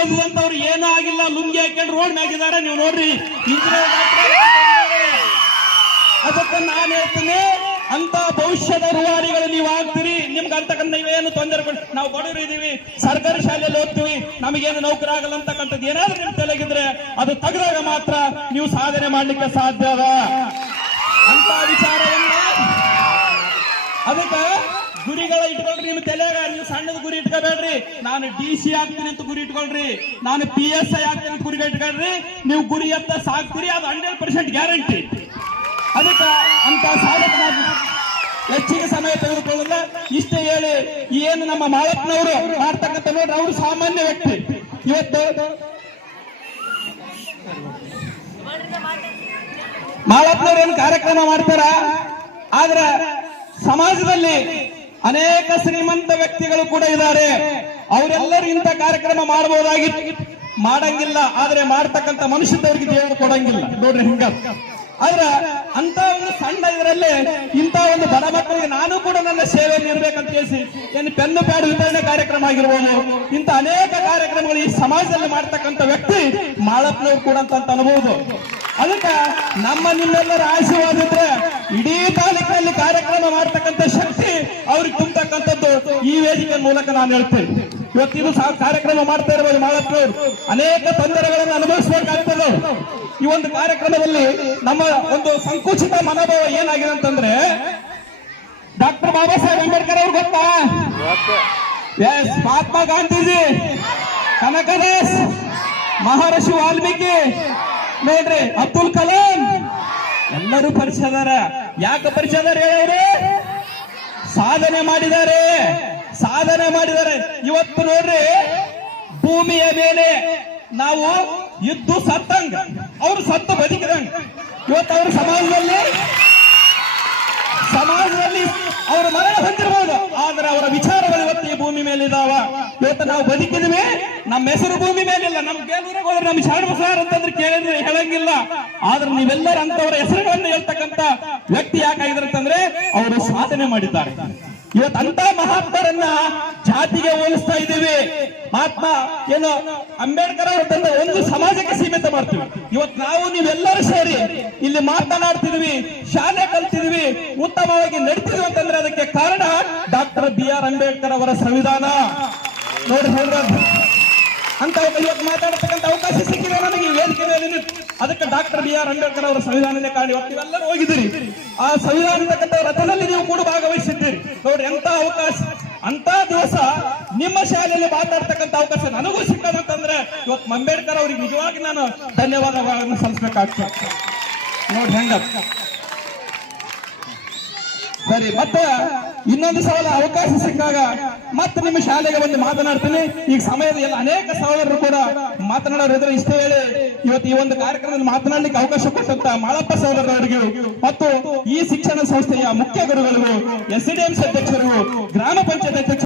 ಓದಿದಂತವ್ರು ಏನೂ ಆಗಿಲ್ಲ, ಲುಂಗಿ ಹಾಕೊಂಡು ರೋಡ್ ಮ್ಯಾಗಿದ್ದಾರೆ. ನೀವು ನೋಡ್ರಿ, ಅದಕ್ಕೆ ನಾನು ಹೇಳ್ತೀನಿ, ಅಂತ ಭವಿಷ್ಯದ ರೂವಾರಿಗಳು ನೀವು ಆಗ್ತೀರಿ. ನಿಮ್ಗೆ ಅಂತಕ್ಕಂಥ ನೀವೇನು ತೊಂದರೆಗಳು, ನಾವು ಬಡವರು ಇದೀವಿ, ಸರ್ಕಾರಿ ಶಾಲೆಯಲ್ಲಿ ಓದ್ತೀವಿ, ನಮಗೇನು ನೌಕರಿ ಆಗಲ್ಲ ಅಂತಕ್ಕಂಥದ್ದು ಏನಾದ್ರೂ ನಿಮ್ ತಲೆಗಿದ್ರೆ ಅದು ತೆಗೆದಾಗ ಮಾತ್ರ ನೀವು ಸಾಧನೆ ಮಾಡ್ಲಿಕ್ಕೆ ಸಾಧ್ಯ ಅದ ಅಂತ ವಿಚಾರವನ್ನ. ಅದಕ್ಕೆ ಗುರಿಗಳ ಇಟ್ಕೊಳ್ರಿ ನಿಮ್ ತಲೆಗ. ನೀವು ಸಣ್ಣದ ಗುರಿ ಇಟ್ಕೋಬೇಡ್ರಿ. ನಾನು DC ಆಗ್ತೀನಿ ಅಂತ ಗುರಿ ಇಟ್ಕೊಳ್ರಿ, ನಾನು PSI ಆಗ್ತೀನಿ ಅಂತ ಗುರಿ ಇಟ್ಕೊಳ್ರಿ. ನೀವು ಗುರಿ ಅಂತ ಸಾಕ್ತೀರಿ, ಅದು 100% ಗ್ಯಾರಂಟಿ. ಅದಕ್ಕೆ ಅಂತ ಸಾಧಕ ಹೆಚ್ಚಿಗೆ ಸಮಯ ತೆಗೆದುಕೊಳ್ಳಲ್ಲ. ಇಷ್ಟೇ ಹೇಳಿ, ಏನು ನಮ್ಮ ಮಾಳಪ್ಪನವರು ಮಾಡ್ತಕ್ಕಂಥ ನೋಡ್ರಿ, ಅವರು ಸಾಮಾನ್ಯ ವ್ಯಕ್ತಿ. ಇವತ್ತು ಮಾಳಪ್ಪನವ್ರು ಏನು ಕಾರ್ಯಕ್ರಮ ಮಾಡ್ತಾರ, ಆದ್ರೆ ಸಮಾಜದಲ್ಲಿ ಅನೇಕ ಶ್ರೀಮಂತ ವ್ಯಕ್ತಿಗಳು ಕೂಡ ಇದ್ದಾರೆ. ಅವರೆಲ್ಲರೂ ಇಂಥ ಕಾರ್ಯಕ್ರಮ ಮಾಡಬಹುದಾಗಿತ್ತು, ಮಾಡಂಗಿಲ್ಲ. ಆದ್ರೆ ಮಾಡ್ತಕ್ಕಂಥ ಮನುಷ್ಯದವರಿಗೆ ದೇವರು ಕೊಡಂಗಿಲ್ಲ ನೋಡ್ರಿ ಹಿಂಗ. ಆದ್ರ ಅಂತ ಒಂದು ಸಣ್ಣ ಇದರಲ್ಲಿ ಇಂಥ ಒಂದು ಬಡ ಮಕ್ಕಳಿಗೆ ನಾನು ಕೂಡ ನನ್ನ ಸೇವೆಯನ್ನು ಇರ್ಬೇಕಂತ ಹೇಳಿ ಏನು ಪೆನ್ನು ಪ್ಯಾಡ್ ವಿತರಣೆ ಕಾರ್ಯಕ್ರಮ ಆಗಿರ್ಬೋದು, ಇಂಥ ಅನೇಕ ಕಾರ್ಯಕ್ರಮಗಳು ಈ ಸಮಾಜದಲ್ಲಿ ಮಾಡ್ತಕ್ಕಂಥ ವ್ಯಕ್ತಿ ಮಾಳಪ್ಪನವ್ರು ಕೂಡ ಅಂತ ಅನ್ಬಹುದು. ಅದಕ್ಕೆ ನಮ್ಮ ನಿಮ್ಮೆಲ್ಲರ ಆಶೀರ್ವಾದ ಇದ್ರೆ ಇಡೀ ತಾಲೂಕಿನಲ್ಲಿ ಕಾರ್ಯಕ್ರಮ ಮಾಡ್ತಕ್ಕಂಥ ಶಕ್ತಿ ಅವ್ರಿಗೆ ತುಂಬತಕ್ಕಂಥದ್ದು ಈ ವೇದಿಕೆ ಮೂಲಕ ನಾನು ಹೇಳ್ತೇನೆ. ಇವತ್ತಿದು ಕಾರ್ಯಕ್ರಮ ಮಾಡ್ತಾ ಇರಬಹುದು ಮಾಳಪ್ಪನವ್ರು, ಅನೇಕ ತೊಂದರೆಗಳನ್ನು ಅನುಭವಿಸಬೇಕಾಗ್ತದೆ. ಈ ಒಂದು ಕಾರ್ಯಕ್ರಮದಲ್ಲಿ ನಮ್ಮ ಒಂದು ಸಂಕುಚಿತ ಮನೋಭಾವ ಏನಾಗಿದೆ ಅಂತಂದ್ರೆ, ಡಾಕ್ಟರ್ ಬಾಬಾ ಸಾಹೇಬ್ ಅಂಬೇಡ್ಕರ್ ಅವ್ರು ಗೊತ್ತಾ? ಎಸ್, ಮಹಾತ್ಮ ಗಾಂಧೀಜಿ, ಕನಕದಾಸ್, ಮಹರ್ಷಿ ವಾಲ್ಮೀಕಿ, ನೋಡ್ರಿ ಅಬ್ದುಲ್ ಕಲಾಂ, ಎಲ್ಲರೂ ಪರಿಚಯದಾರ. ಯಾಕೆ ಪರಿಚಯದಾರ ಹೇಳವ್ರೆ? ಸಾಧನೆ ಮಾಡಿದ್ದಾರೆ, ಸಾಧನೆ ಮಾಡಿದ್ದಾರೆ. ಇವತ್ತು ನೋಡ್ರಿ, ಭೂಮಿಯ ಮೇಲೆ ನಾವು ಇದ್ದು ಸತ್ತಂಗ, ಅವರು ಸತ್ತು ಬದುಕಿದಂಗ. ಇವತ್ತು ಅವರು ಸಮಾಜದಲ್ಲಿ ಅವರ ಮರಣ ಹೊಂದಿರಬಹುದು, ಆದ್ರೆ ಅವರ ವಿಚಾರಗಳು ಇವತ್ತು ಈ ಭೂಮಿ ಮೇಲೆ ಇದಾವ. ಇವತ್ತು ನಾವು ಬದುಕಿದ್ವಿ, ನಮ್ಮ ಹೆಸರು ಭೂಮಿ ಮೇಲಿಲ್ಲ. ನಮ್ ಬೇಲೂರಿಗೆ ಹೋದ್ರೆ ನಮ್ ಶಾಣಬಸವಾರ್ ಅಂತಂದ್ರೆ ಕೇಳಿದ್ರೆ ಹೇಳಂಗಿಲ್ಲ. ಆದ್ರೆ ನೀವೆಲ್ಲರೂ ಅಂತವರ ಹೆಸರುಗಳನ್ನು ಹೇಳ್ತಕ್ಕಂಥ ವ್ಯಕ್ತಿ ಯಾಕಾಗಿದ್ದಾರೆ ಅಂತಂದ್ರೆ ಅವರು ಸಾಧನೆ ಮಾಡಿದ್ದಾರೆ. ಇವತ್ತು ಅಂತ ಮಹಾತ್ಮರನ್ನ ಜಾತಿಗೆ ಹೋಲಿಸ್ತಾ ಇದ್ದೀವಿ. ಮಹಾತ್ಮ ಏನು ಅಂಬೇಡ್ಕರ್ ಅವರು ತಂದ ಒಂದು ಸಮಾಜಕ್ಕೆ ಸೀಮಿತ ಮಾಡ್ತೀವಿ. ಇವತ್ತು ನಾವು ನೀವೆಲ್ಲರೂ ಸೇರಿ ಇಲ್ಲಿ ಮಾತನಾಡ್ತಿದ್ವಿ, ಶಾಲೆ ಕಲ್ತಿದ್ವಿ, ಉತ್ತಮವಾಗಿ ನಡೀತಿದ್ವಿ ಅಂತಂದ್ರೆ ಅದಕ್ಕೆ ಕಾರಣ ಡಾಕ್ಟರ್ BR ಅಂಬೇಡ್ಕರ್ ಅವರ ಸಂವಿಧಾನ. ನೋಡಿ ಅಂತ ಇವತ್ತು ಮಾತಾಡತಕ್ಕಂಥ ಅವಕಾಶ ಸಿಕ್ಕಿದೆ ನನಗೆ ಈ ವೇದಿಕೆ ಮೇಲೆ. ಅದಕ್ಕೆ ಡಾಕ್ಟರ್ BR ಅಂಬೇಡ್ಕರ್ ಅವರ ಸಂವಿಧಾನನೇ ಕಾರಣ. ಇವತ್ತು ನೀವೆಲ್ಲರೂ ಹೋಗಿದ್ದೀರಿ, ಆ ಸಂವಿಧಾನದ ರಥದಲ್ಲಿ ನೀವು ಕೂಡ ಭಾಗವಹಿಸಿದ್ದೀರಿ. ನೋಡ್ರಿ ಎಂತ ಅವಕಾಶ, ಅಂತ ದಿವಸ ನಿಮ್ಮ ಶಾಲೆಯಲ್ಲಿ ಮಾತಾಡ್ತಕ್ಕಂಥ ಅವಕಾಶ ನನಗೂ ಸಿಕ್ಕದಂತಂದ್ರೆ ಇವತ್ತು ಅಂಬೇಡ್ಕರ್ ಅವ್ರಿಗೆ ನಿಜವಾಗಿ ನಾನು ಧನ್ಯವಾದಗಳನ್ನು ಸಲ್ಲಿಸಬೇಕಾಗ್ತದೆ. ನೋಡ್ರಿ ಹೆಂಗ. ಸರಿ, ಮತ್ತೆ ಇನ್ನೊಂದು ಸವಾಲ ಅವಕಾಶ ಸಿಕ್ಕಾಗ ಮತ್ತೆ ನಿಮ್ಮ ಶಾಲೆಗೆ ಬಂದು ಮಾತನಾಡ್ತೀನಿ. ಈಗ ಸಮಯದ ಎಲ್ಲ ಅನೇಕ ಸಹೋದರರು ಕೂಡ ಮಾತನಾಡೋರು ಇದ್ರೆ ಇಷ್ಟೇ ಹೇಳಿ ಇವತ್ತು ಈ ಒಂದು ಕಾರ್ಯಕ್ರಮದಲ್ಲಿ ಮಾತನಾಡಲಿಕ್ಕೆ ಅವಕಾಶ ಕೊಟ್ಟಂತ ಮಾಳಪ್ಪ ಸಹೋದರರಿಗೆ ಮತ್ತು ಈ ಶಿಕ್ಷಣ ಸಂಸ್ಥೆಯ ಮುಖ್ಯ ಗುರುಗಳಿಗೂ, SDMC ಅಧ್ಯಕ್ಷರಿಗೂ, ಗ್ರಾಮ ಪಂಚಾಯತ್ ಅಧ್ಯಕ್ಷರು